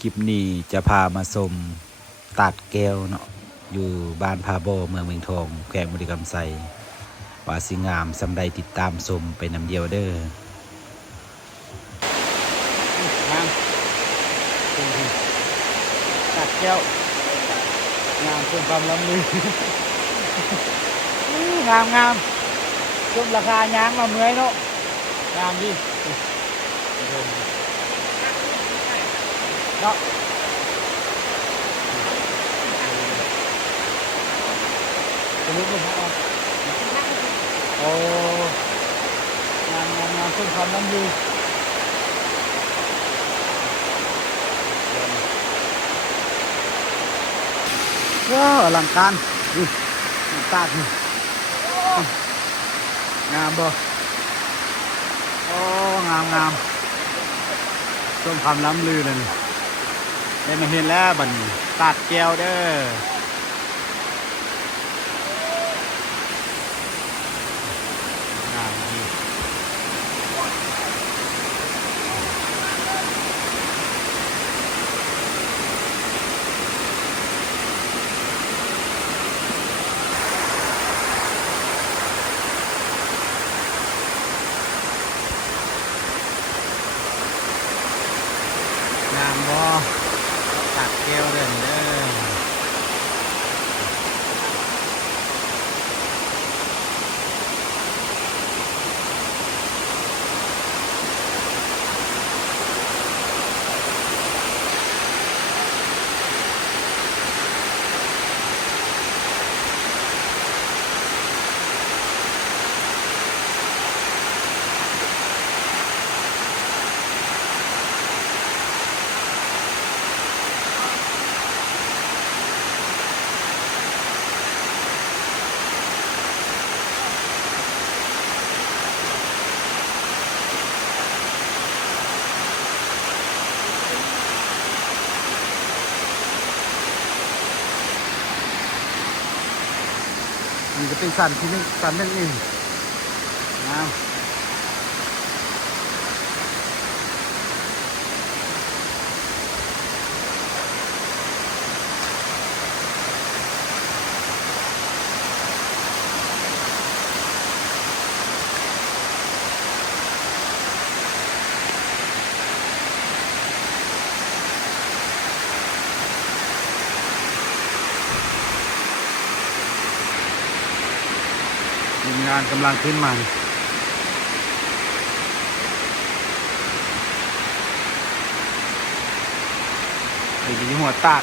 คลิปนี้จะพามาชมตัดแก้วเนาะอยู่บ้านพาโบเมืองเมืองทองแขวงบุรีรัมย์ไซว่าสิงามสำใดติดตามชมไปนำเดียวเด้อตัดแก้วงามเพิ่มความล้ำลึกงามงามชมราคายางมาเมื่อยเนาะงามดิเนาะจะลุกเลยครับโอ้งามงามงามเพิ่มความล้ำลึกว้าวอลังการดูตาดนี่งามบ่โอ้งามงามชมความล้ำลือเลยได้มาเห็นแล้วบัดนตัดแก้วเด้องามดีงามบ่ตัดแก้วเด้อนี่จะเป็นสันที่หนึ่งสันหนึ่งนี่งามทีมงานกำลังขึ้นมาไอ้ดีหัวตาด